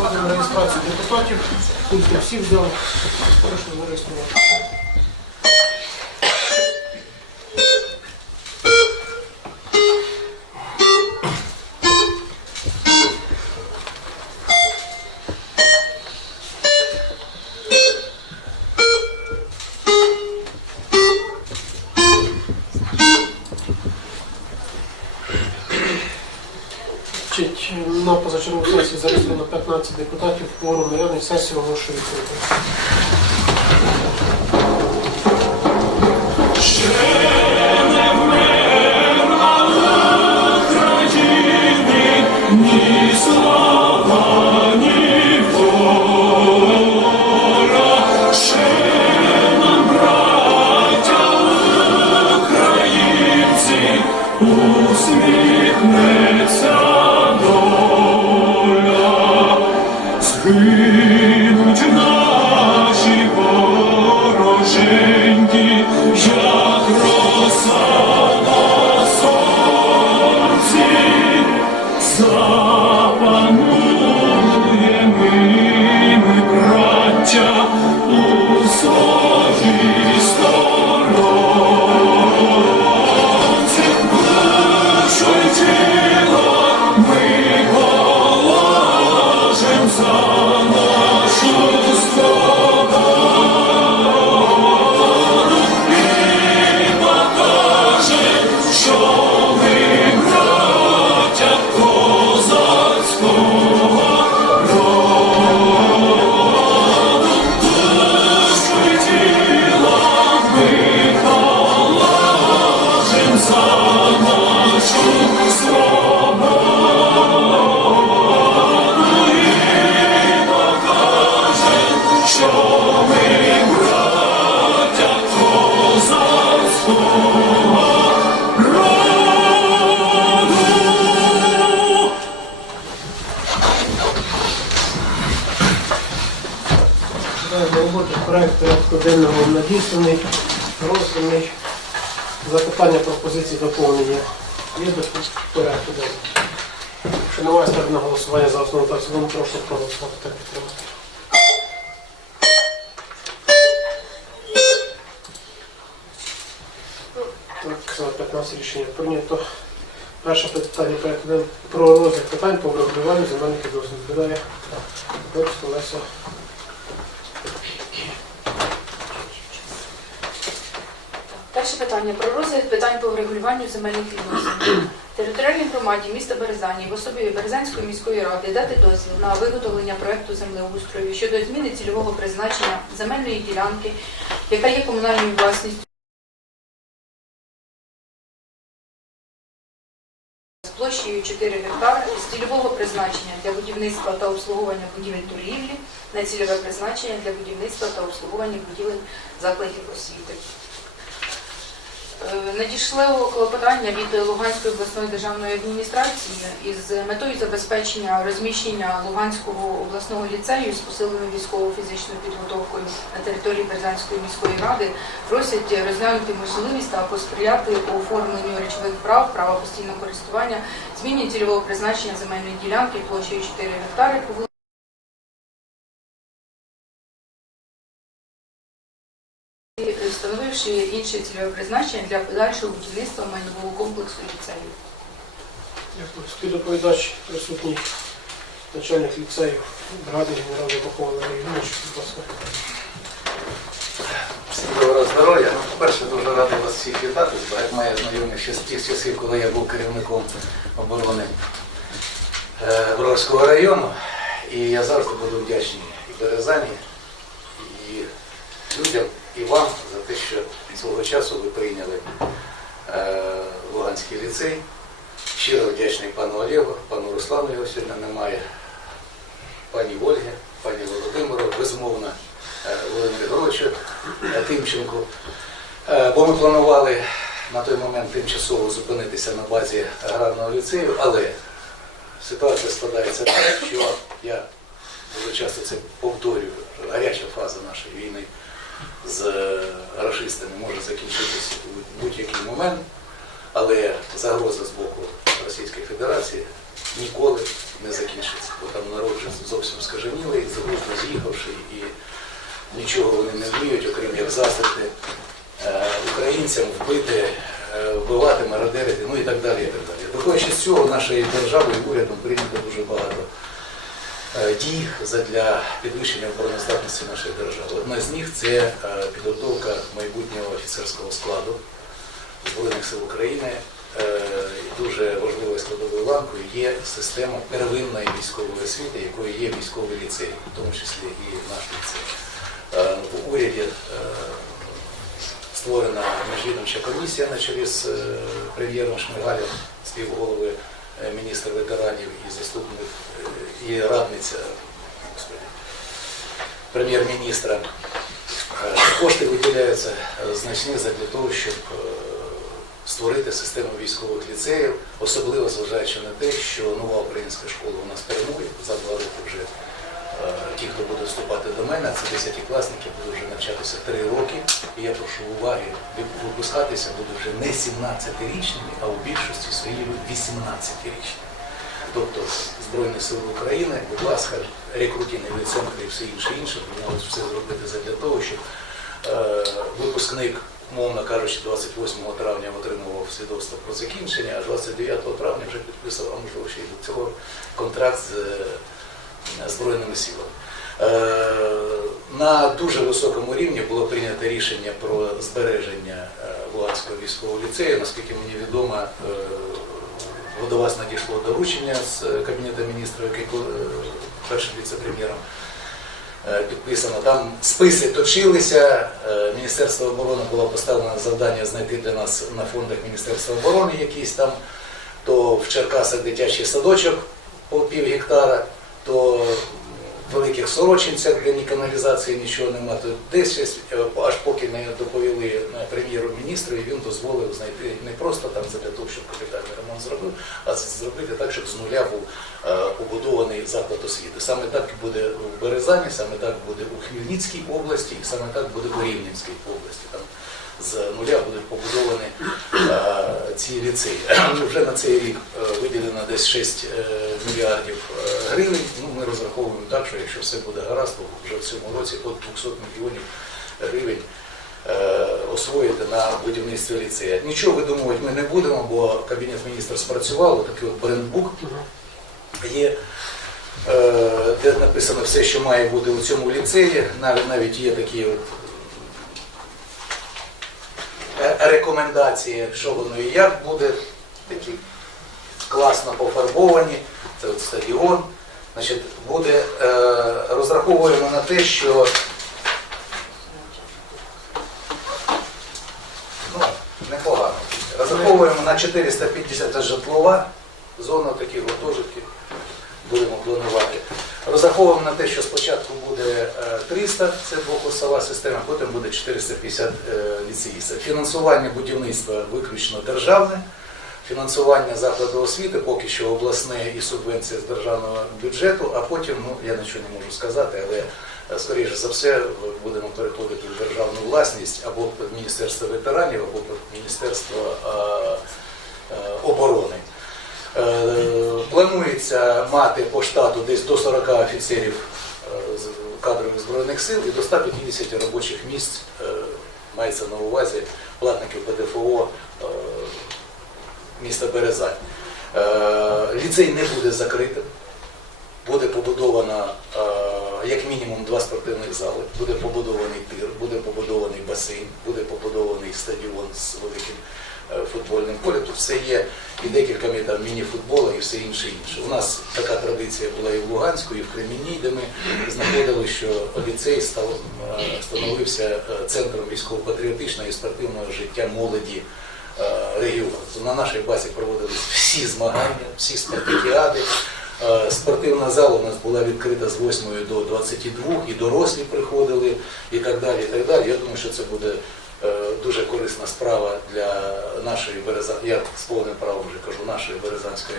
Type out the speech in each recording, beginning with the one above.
Проводимо реєстрацію депутатів. Пульти всі взяв. Прошу зареєструвати. Депутатів. Форум наявної сесії оголошую відкритою. Усміхнеться free. Рішення прийнято. Перше питання денного про розгляд питань по врегулюванню земельних відносин. Відповідає Бочко Леся Перше питання про розгляд питань по врегулюванню земельних відносин. Територіальній громаді міста Березані в особі Березанської міської ради дати дозвіл на виготовлення проекту землеустрою щодо зміни цільового призначення земельної ділянки, яка є комунальною власністю. Площею 4 гектари з цільового призначення для будівництва та обслуговування будівель торгівлі на цільове призначення для будівництва та обслуговування будівель закладів освіти. Е, Надійшло клопотання від Луганської обласної державної адміністрації із метою забезпечення розміщення Луганського обласного ліцею з посиленою військово-фізичною підготовкою на території Березанської міської ради. Просять розглянути можливість та посприяти оформленню речових прав, права постійного користування, зміні цільового призначення земельної ділянки площею 4 гектари встановивши інше цільове призначення для подальшого будівництва майнового комплексу ліцею. Дякую. Співдоповідач присутній начальник ліцею бригади генерального Попова Валерій будь ласка. Всім доброго здоров'я. Ну, по-перше, дуже радий вас всіх вітати. З багатьма я знайомий ще з тих часів, коли я був керівником оборони е, Броварського району. І я завжди буду вдячний і Березані, і людям, і вам те, що свого часу ви прийняли е, Луганський ліцей. Щиро вдячний пану Олегу, пану Руслану його сьогодні немає, пані Ольгі, пані Володимиру, безумовно, е, Володимиру Григоровичу е, Тимченку. Бо ми планували на той момент тимчасово зупинитися на базі аграрного ліцею, але ситуація складається так, що я дуже часто це повторюю, гаряча фаза нашої війни з е, рашистами може закінчитися у будь-який момент, але загроза з боку Російської Федерації ніколи не закінчиться. Бо там народ зовсім скаженілий, заглухо з'їхавши, і нічого вони не вміють, окрім як застрити е, українцям, вбити, е, вбивати, мародерити, ну і так далі. І так далі. Виходячи з цього, нашою державою і урядом прийнято дуже багато дій для підвищення обороноздатності нашої держави. Одна з них це е, підготовка майбутнього офіцерського складу Збройних сил України. Е, дуже важливою складовою ланкою є система первинної військової освіти, якою є військовий ліцей, в тому числі і наш ліцей. Е, У уряді е, створена міжвідомча комісія на чолі з е, прем'єром Шмигалем, співголови е, міністра ветеранів і заступник е, і радниця прем'єр-міністра. Е, Кошти виділяються е, значні для того, щоб е, створити систему військових ліцеїв, особливо зважаючи на те, що нова українська школа у нас перемоє за два роки вже. Е, Ті, хто буде вступати до мене, це 10-класники, будуть вже навчатися 3 роки. І я прошу уваги, випускатися будуть вже не 17-річними, а у більшості своїй 18-річними. Тобто Збройні Сили України, будь ласка, рекрутингові центри і все інше інше, повинні все зробити для того, щоб е, випускник, мовно кажучи, 28 травня отримував свідоцтво про закінчення, а 29 травня вже підписував, а можливо ще й до цього контракт з е, Збройними силами. Е, На дуже високому рівні було прийнято рішення про збереження е, Луганського військового ліцею. Наскільки мені відомо, е, до вас надійшло доручення з е, Кабінету міністрів, який е, першим віце-прем'єром е, підписано. Там списи точилися. Е, Міністерство оборони було поставлено завдання знайти для нас на фондах Міністерства оборони якийсь там, то в Черкасах дитячий садочок по пів гектара, то великих сорочинцях для ні каналізації нічого нема. То десь е, аж поки не доповіли прем'єру-міністру, і він дозволив знайти не просто там для того, щоб капітальний ремонт зробив, а це зробити так, щоб з нуля був е, побудований заклад освіти. Саме так буде в Березані, саме так буде у Хмельницькій області, і саме так буде у Рівненській області. Там з нуля будуть побудовані е, ці ліцеї. Вже на цей рік е, виділено десь 6 е, мільярдів гривень. Ну, ми розраховуємо так, що якщо все буде гаразд, то вже в цьому році от 200 мільйонів гривень освоїти на будівництві ліцея. Нічого видумувати ми не будемо, бо Кабінет міністрів спрацював, такий от брендбук є. Де написано все, що має бути у цьому ліцеї, навіть навіть є такі от рекомендації, що воно і як буде, такі класно пофарбовані, це от стадіон. Значить, буде, е, розраховуємо на те, що ну, непогано. Розраховуємо на 450 житлова зона, такі гуртожитки будемо планувати. Розраховуємо на те, що спочатку буде е, 300, це двокурсова система, потім буде 450 е, ліцеїстів. Фінансування будівництва виключно державне, фінансування закладу освіти поки що обласне і субвенція з державного бюджету, а потім, ну я нічого не можу сказати, але е, скоріше за все будемо переходити в державну власність або під Міністерство ветеранів, або під Міністерство е, е, оборони. Планується мати по штату десь до 40 офіцерів е, кадрових збройних сил і до 150 робочих місць е, мається на увазі платників ПДФО е, міста Березань. Ліцей не буде закритим. Буде побудовано е, як мінімум два спортивних зали, буде побудований тир, буде побудований басейн, буде побудований стадіон з великим е, футбольним полем. Тут все є і декілька міні-футбола і все інше інше. У нас така традиція була і в Луганську, і в Кремінні, де ми знаходили, що ліцей став, е, становився е, центром військово-патріотичного і спортивного життя молоді регіону. На нашій базі проводились всі змагання, всі спартакіади. Е, Спортивна зала у нас була відкрита з 8 до 22, і дорослі приходили, і так далі. І так далі. Я думаю, що це буде е, дуже корисна справа для нашої Березанської, я з повним правом вже кажу, нашої Березанської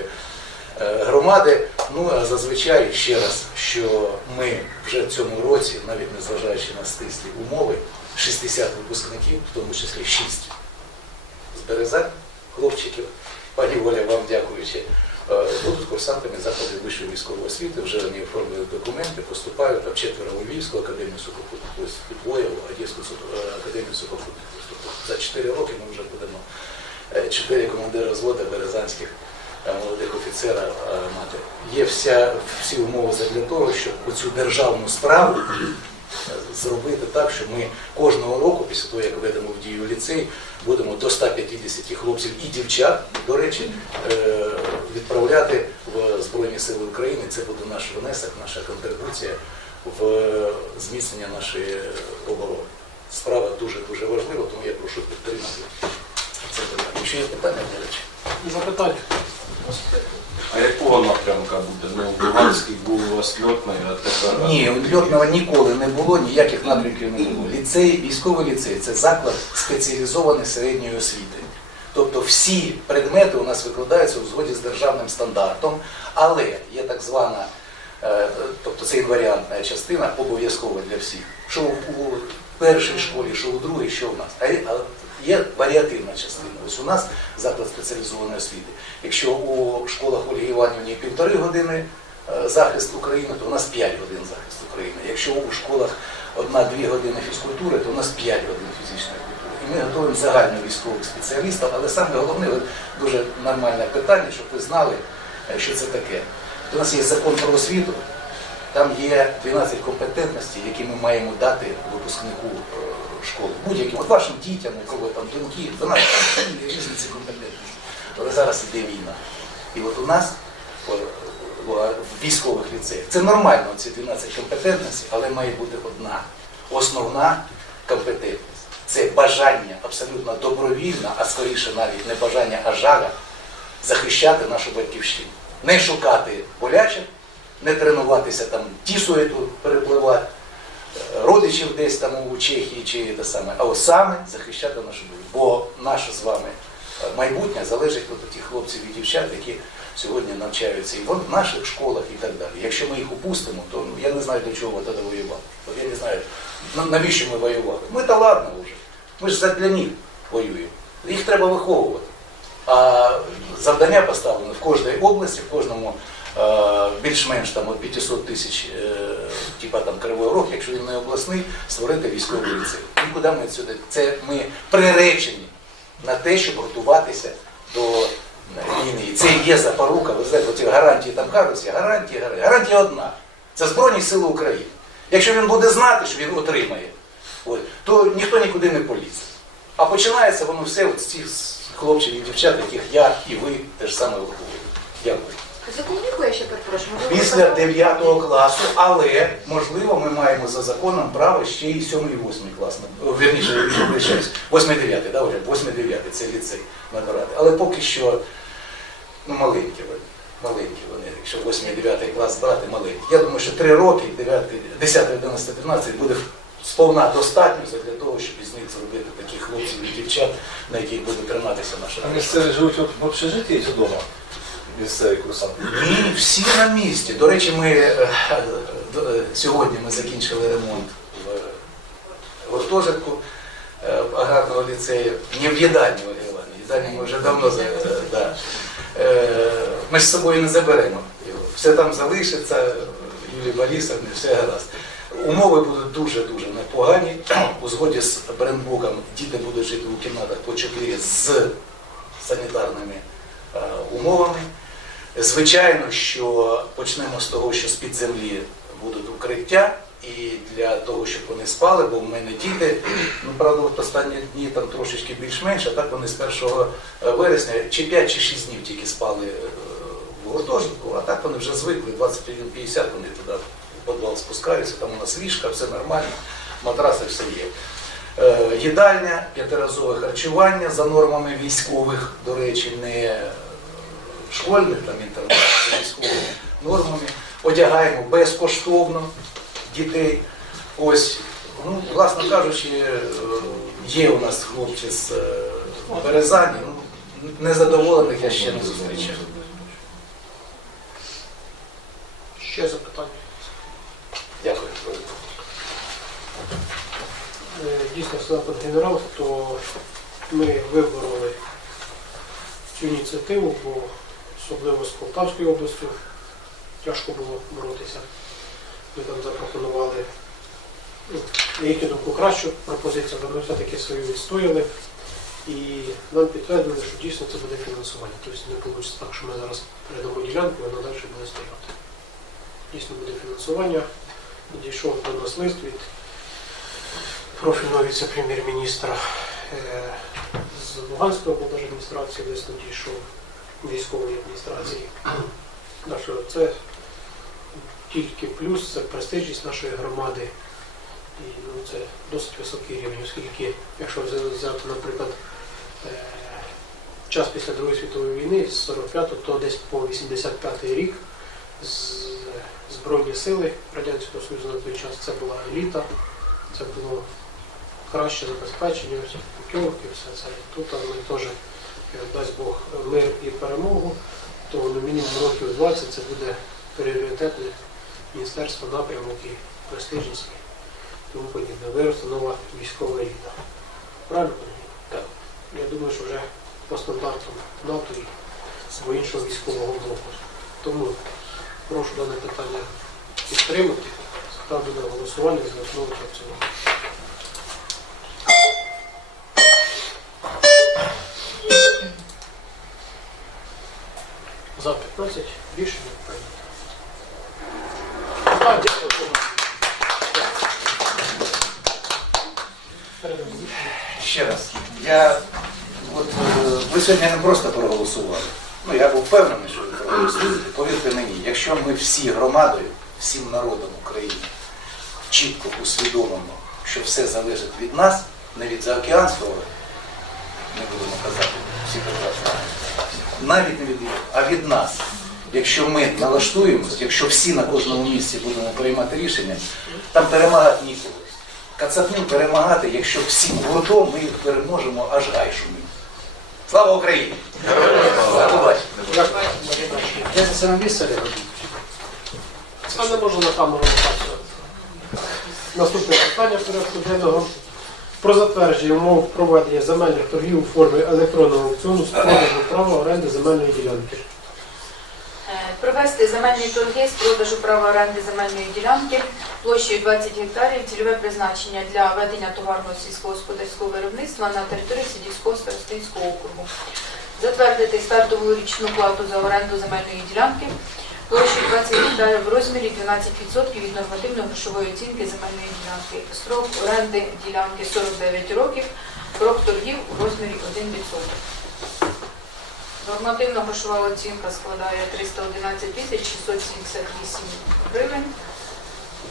е, громади. Ну а зазвичай ще раз, що ми вже в цьому році, навіть незважаючи на стислі умови, 60 випускників, в тому числі 6 з Березань, хлопчиків, пані Оля, вам дякуючи, будуть курсантами закладів вищої військової освіти, вже вони оформили документи, поступають там четверо у Львівську академію сухопутних військ, Підвоєву, Одеську е, академію сухопутних військ. Тобто За 4 роки ми вже будемо е, чотири командира взвода березанських е, молодих офіцера е, мати. Є вся, всі умови для того, щоб оцю державну справу е, зробити так, що ми кожного року, після того, як введемо в дію ліцей, будемо до 150 хлопців і дівчат, до речі, е, відправляти в Збройні Сили України. Це буде наш внесок, наша контрибуція в зміцнення нашої оборони. Справа дуже-дуже важлива, тому я прошу підтримати це питання. Ще є питання, до речі? Запитання. А якого напрямка буде? Ну, Луганський був у вас льотний, а тепер... Ні, льотного ніколи не було, ніяких напрямків не було. Ліцей, військовий ліцей це заклад спеціалізованої середньої освіти. Тобто всі предмети у нас викладаються у згоді з державним стандартом, але є так звана, е, тобто це інваріантна частина, обов'язкова для всіх. Що у першій школі, що у другій, що у нас. Є, варіативна частина. Ось у нас заклад спеціалізованої освіти. Якщо у школах Ольги Іванівні півтори години е, захист України, то у нас 5 годин захист України. Якщо у школах одна-дві години фізкультури, то у нас 5 годин фізичної культури. І ми готуємо загально військових спеціалістів, але саме головне, дуже нормальне питання, щоб ви знали, е, що це таке. У нас є закон про освіту, там є 12 компетентностей, які ми маємо дати випускнику школи. Будь-яким, от вашим дітям, у кого там доньки, до нас є різні компетентності. Але зараз іде війна. І от у нас в військових ліцеях це нормально, ці 12 компетентностей, але має бути одна основна компетентність. Це бажання абсолютно добровільно, а скоріше навіть не бажання, а жага захищати нашу батьківщину. Не шукати болячих, не тренуватися там ті суету перепливати, родичів десь там у Чехії чи те саме, а ось саме захищати нашу долю. Бо наше з вами е, майбутнє залежить від тих хлопців і дівчат, які сьогодні навчаються і в наших школах і так далі. Якщо ми їх упустимо, то ну, я не знаю, до чого тоді воювати. От я не знаю, навіщо ми воювали. Ми та ладно вже. Ми ж для них воюємо. Їх треба виховувати. А завдання поставлено в кожній області, в кожному е, більш-менш там от 500 тисяч, е, типа там Кривий Рог, якщо він не обласний, створити військовий ліцей. Нікуди ми сюди. Це ми приречені на те, щоб готуватися до війни. І це є запорука, ви знаєте, ці гарантії там кажуться, гарантії, гарантії. Гарантія одна. Це Збройні Сили України. Якщо він буде знати, що він отримає, от, то ніхто нікуди не полізе. А починається воно все от з цих хлопців і дівчат, яких я і ви теж саме виховуєте. Дякую. З якого я ще перепрошую? Після 9 класу, але можливо ми маємо за законом право ще й 7 і 8 клас. Вірніше, вибачаюсь, 8-9, да, Оля? 8-9 це ліцей набирати. Але поки що ну, маленькі вони. Маленькі вони, якщо 8-9 клас брати, маленькі. Я думаю, що 3 роки, 9, 10, 11, 12 буде сповна достатньо для того, щоб із них зробити таких хлопців і дівчат, на яких буде триматися наша місцеві живуть в общежитті чи вдома? Місцеві курсанти. Ні, всі на місці. До речі, ми е, е, е, сьогодні ми закінчили ремонт в гуртожитку аграрного ліцею. Не в їдальні, Іванівна, їдальні ми вже давно да. Ми з собою не заберемо. Все там залишиться, Юлії Борисовні, все гаразд. Умови будуть дуже-дуже непогані. У згоді з брендбуком діти будуть жити у кімнатах по 4 з санітарними умовами. Звичайно, що почнемо з того, що з-під землі будуть укриття, і для того, щоб вони спали, бо в мене діти, ну правда, от останні дні там трошечки більш-менш, а так вони з 1 вересня чи 5 чи 6 днів тільки спали е, в гуртожитку, а так вони вже звикли, 21.50 вони туди в підвал спускаються, там у нас ліжка, все нормально, матраси все є. Е, Їдальня, п'ятиразове харчування за нормами військових, до речі, не школьних там інтернатів, військовими нормами. Одягаємо безкоштовно дітей. Ось, ну, власно кажучи, е, є у нас хлопці з е, Березані, ну, незадоволених я ще не зустрічав. Ще запитання. Дякую. Е, Дійсно, сказав генерал, то ми вибороли цю ініціативу, бо особливо з Полтавською областю. Тяжко було боротися. Ми там запропонували ну, на їхню думку кращу пропозицію, але ми все-таки свою відстояли. І нам підтвердили, що дійсно це буде фінансування. Тобто не вийде так, що ми зараз передамо ділянку, і вона далі буде стояти. Дійсно буде фінансування. Надійшов до нас лист від профільного віце-прем'єр-міністра е, з Луганської облдержадміністрації, лист надійшов військової адміністрації. Так що це тільки плюс, це престижність нашої громади. І ну, це досить високий рівень, оскільки, якщо взяти, наприклад, е, час після Другої світової війни з 45 то десь по 85 рік Збройні сили Радянського Союзу на той час це була еліта, це було краще забезпечення, всі путівки, все це. Тут ми теж, дасть Бог, мир і перемогу, то ну, мінімум років 20 це буде пріоритетне міністерство, напрямок і престижність і тому подібне. Виросте нова військова еліта. Правильно? Так. Я думаю, що вже по стандартам НАТО і або іншого військового блоку. Тому прошу дане питання підтримати, ставлю на голосування основу та в цілому. За 15 рішення прийнято. Ще раз, я от е, ви сьогодні не просто проголосували. Ну я був впевнений, що ви проголосуєте. Повірте мені, якщо ми всі громадою, всім народом України чітко усвідомимо, що все залежить від нас, не від заокеанського, не будемо казати, всі прекрасно, навіть не від його, а від нас. Якщо ми налаштуємось, якщо всі на кожному місці будемо приймати рішення, там перемагати ніколи. Кацапню перемагати, якщо всім гуртом ми їх переможемо аж гайшуми. Слава Україні! Я за саме місце А не можу на камеру. Наступне питання порядку денного. Про затвердження умов проведення земельних торгів у формі електронного аукціону з продажу права оренди земельної ділянки. Е, Провести земельні торги з продажу права оренди земельної ділянки площею 20 гектарів, цільове призначення для ведення товарного сільськогосподарського виробництва на території Сидівського старостинського округу. Затвердити стартову річну плату за оренду земельної ділянки площею 20 гектарів в розмірі 12% від нормативно-грошової оцінки земельної ділянки. Строк оренди ділянки 49 років, строк торгів у розмірі 1%. Нормативна грошова оцінка складає 311 тисяч 678 гривень.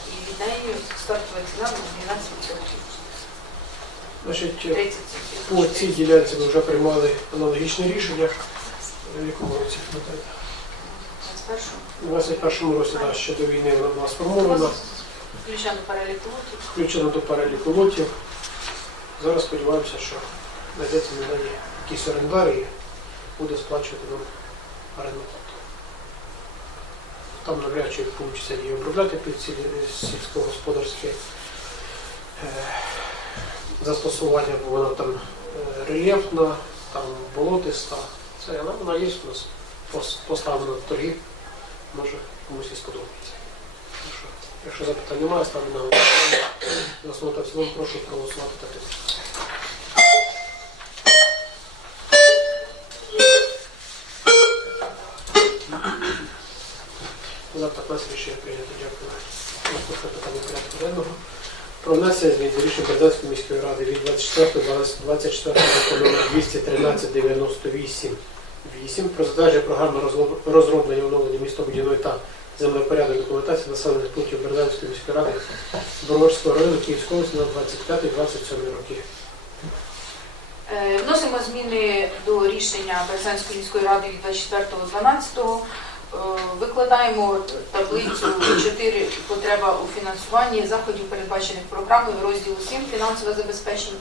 І від неї стартова ціна 12%. Значить, 30 по цій ділянці ми вже приймали аналогічне рішення. В якому році? У 21 році да, ще до війни вона була сформована, Включено перелік лотів. включена до переліку лотів. Зараз сподіваємося, що знайдеться на неї якийсь орендар і буде сплачувати нам оренду плату. Там навряд чи вийде її обробляти під сіль- сільськогосподарське е, застосування, бо вона там е, рельєфна, там болотиста. Це вона, є у нас поставлена в торги, може комусь і сподобається. Так що, Якщо запитань немає, ставлю на голосування. За основу та в цілому прошу проголосувати та підтримати. За 15 рішення прийнято. Дякую. Наступне питання порядку денного. Про внесення змін до рішення Бердянської міської ради від 24 року номер 213 98 8 про затвердження програми розроблення оновлення містобудівної та землепорядної документації населених пунктів Бердянської міської ради Борочського району Київської області на 25-27 роки. Е, Вносимо зміни до рішення Березанської міської ради від 24.12. Е, Викладаємо таблицю 4 потреба у фінансуванні заходів, передбачених програмою розділу 7 фінансове забезпечення,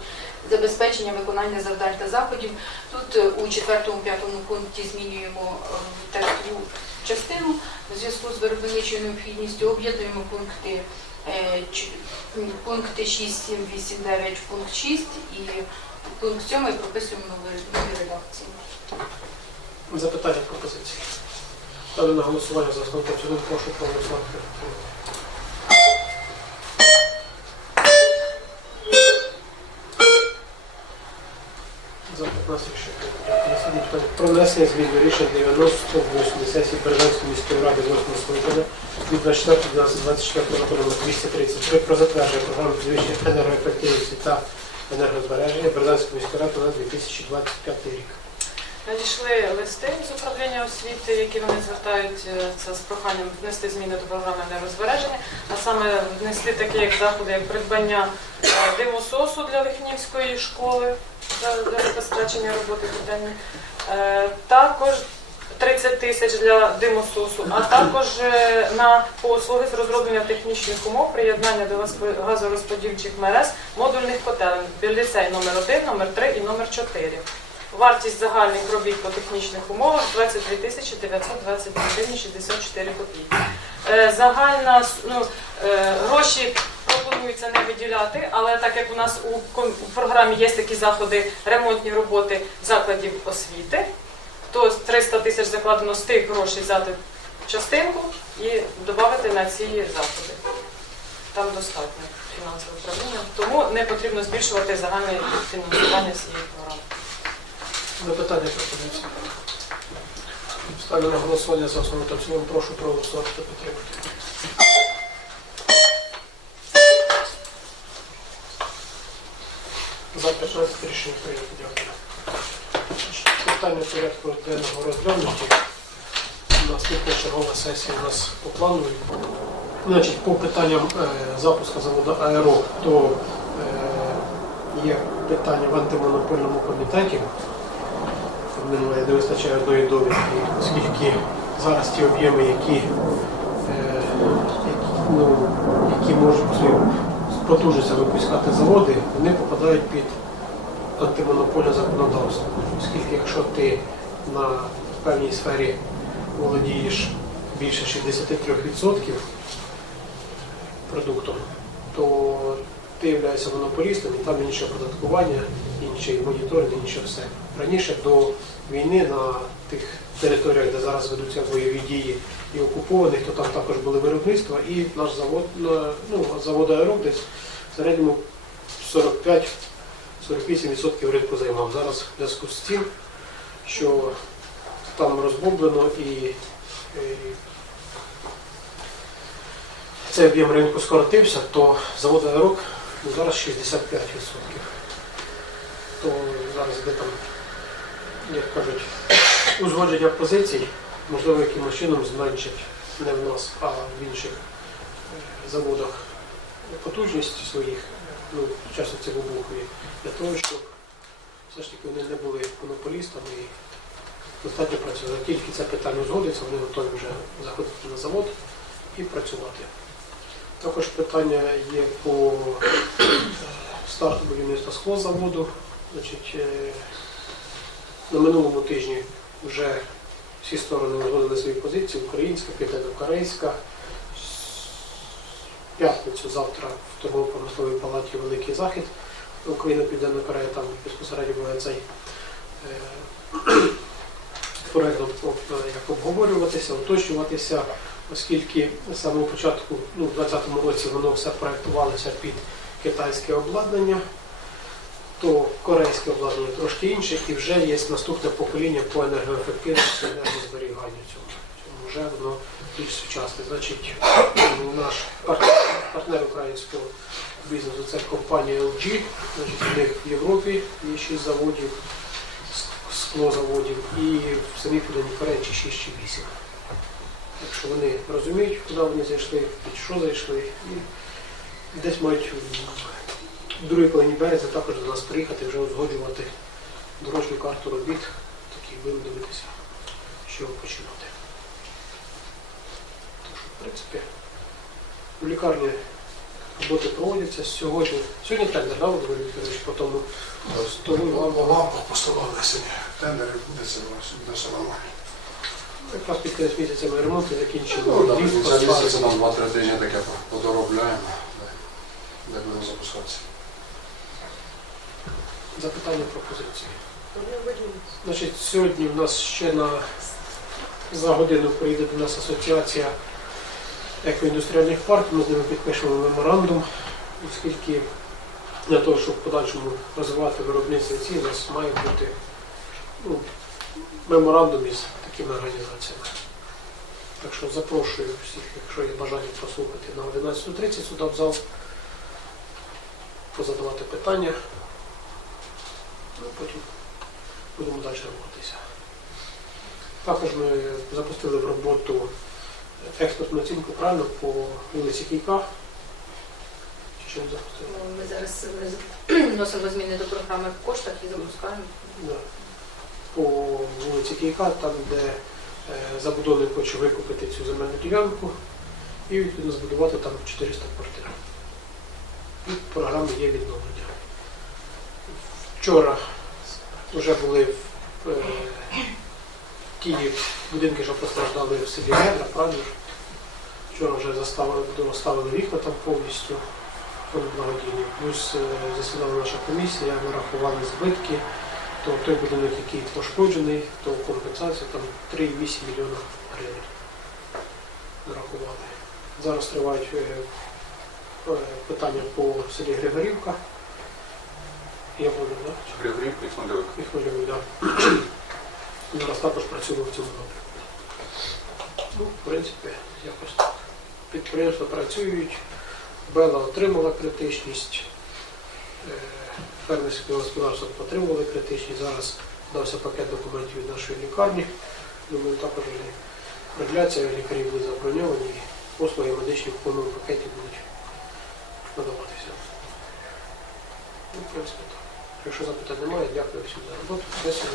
забезпечення виконання завдань та заходів. Тут е, у 4-5 пункті змінюємо е, текстову частину у зв'язку з виробничою необхідністю, об'єднуємо пункти е, пункти 6, 7, 8, 9 в пункт 6 і Пункт 7 прописуємо нові редакції. Запитання пропозиції. Ставлю на голосування за основу. Прошу проголосувати. За 15 рішення. Дякую. Наступне. Про внесення змін до рішення 98 сесії Бережанської міської ради 8 скликання від 24.12.24 року номер 233 про затвердження програми підвищення енергоефективності та енергозбереження Бережанської міської ради на 2025 рік. Надійшли листи з управління освіти, які вони звертають е, з проханням внести зміни до програми енергозбереження, а саме внесли такі як заходи, як придбання е, димососу для Лихнівської школи для, забезпечення роботи буденної. Е, Також 30 тисяч для димососу, а також е, на послуги з розроблення технічних умов приєднання до газорозподільчих мереж модульних котелень ліцей номер 1 номер 3 і номер 4. Вартість загальних робіт по технічних умовах 22 тисячі 922 гривні 64 копійки. Е, Загальна ну, гроші пропонується не виділяти, але так як у нас у програмі є такі заходи, ремонтні роботи закладів освіти, то 300 тисяч закладено з тих грошей взяти частинку і додати на ці заходи. Там достатньо фінансове управління, тому не потрібно збільшувати загальне фінансування цієї програми. Запитання пропозиції. Ставлю на голосування за основу та цілому. Прошу проголосувати та підтримати. За 15 рішення прийнято. Дякую. Питання порядку денного розглянуті. Наступна чергова сесія у нас по плану. Значить, по питанням е, запуску заводу АЕРО, то е, є питання в антимонопольному комітеті. Не вистачає одної довідки, оскільки зараз ті об'єми, які, е, які, ну, які можуть свою випускати заводи, вони попадають під антимонопольне законодавство. Оскільки якщо ти на певній сфері володієш більше 63% продуктом, то ти являєшся монополістом, і там інше оподаткування, інший моніторинг, інше все. Раніше до війни на тих територіях, де зараз ведуться бойові дії і окупованих, то там також були виробництва, і наш завод, ну, завод аероб десь в середньому 45-48% ринку займав. Зараз в зв'язку з тим, що там розбомблено і, і цей об'єм ринку скоротився, то завод аерок зараз 65%. То зараз де там, як кажуть, узгодження позицій, можливо, якимось чином зменшить не в нас, а в інших заводах потужність своїх, ну, часто це вибухує, для того, щоб все ж таки вони не були монополістами і достатньо працювали. Тільки це питання узгодиться, вони готові вже заходити на завод і працювати. Також питання є по е, старту будівництва склозаводу. Значить, е, на минулому тижні вже всі сторони узгодили свої позиції, українська, південно-корейська. П'ятницю завтра в торгово-промисловій палаті великий захід. Україна, Південна Корея, там безпосередньо буде цей е, проект об- як обговорюватися, уточнюватися, оскільки з самого початку, ну, в 2020 році воно все проектувалося під китайське обладнання, то корейське обладнання трошки інше, і вже є наступне покоління по енергоефективності енергозберіганню цьому. Цьому вже воно більш сучасне. Значить, наш партнер, партнер українського бізнесу це компанія LG, значить, у в Європі є 6 заводів, склозаводів, і в самій Південній Кореї чи 6 чи 8. Так що вони розуміють, куди вони зайшли, під що зайшли, і десь мають в другій половині березня також до нас приїхати вже узгоджувати дорожню карту робіт, такі будемо дивитися, що починати. Що, в принципі, в лікарні роботи проводяться сьогодні. Сьогодні тендер, да, Володимир Вікторович, по тому столу Лампа, лампа постала внесення. Тендери буде це буде. Якраз під кінець місяця ми ремонти закінчимо. Ну, Ліфт нам 2-3 тижні таке подоробляємо, де будемо запускатися. Запитання пропозиції. Значить, сьогодні в нас ще на За годину приїде до нас асоціація екоіндустріальних парків, ми з ними підпишемо меморандум, оскільки для того, щоб в подальшому розвивати виробництво ці, у нас має бути ну, меморандум із такими організаціями. Так що запрошую всіх, якщо є бажання послухати на 11.30 сюди в зал, позадавати питання. Ну, потім будемо далі рухатися. Також ми запустили в роботу експертну оцінку правильно по вулиці Кійка. Чи що не запустили? Ну, Ми зараз вносимо зміни до програми в коштах і запускаємо. Да. По вулиці Кійка, там, де е, забудовник хоче викупити цю земельну ділянку і відповідно збудувати там 400 квартир. І програми є відновлення. Вчора вже були в е, Києві будинки, що постраждали в селі Гедра, правда? Вчора вже доставили вікна там повністю фонд благодійний. Плюс е, засідала наша комісія, ми рахували збитки то той будинок, який пошкоджений, то компенсація там 3,8 мільйона гривень нарахували. Зараз тривають е, е, питання по селі Григорівка. Я буду, так? Григорівка і Смольовик. І хвилюю, так. Зараз також працюємо в цьому напрямку. Ну, в принципі, якось так. Підприємства працюють, Бела отримала критичність, е, фермерське господарство отримали критичність. Зараз дався пакет документів від нашої лікарні. Думаю, також вони продляться, лікарі будуть заброньовані, послуги медичні в повному пакеті будуть надаватися. Ну, в принципі, так. Якщо запитань немає, дякую всім за роботу. Сесію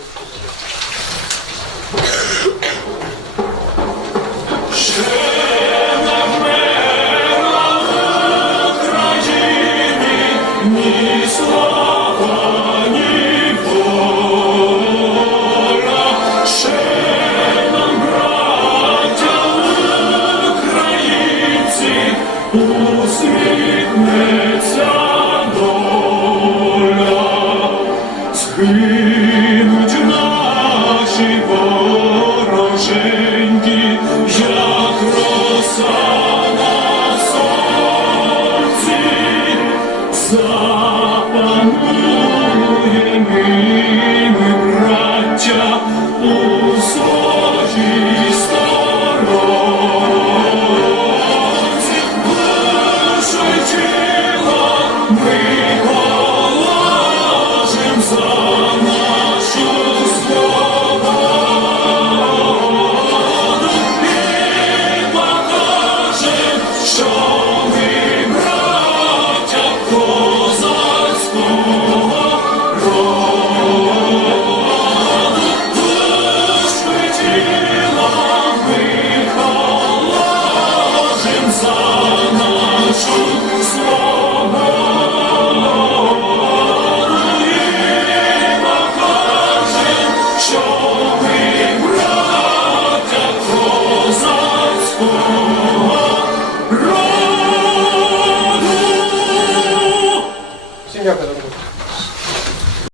закриваю.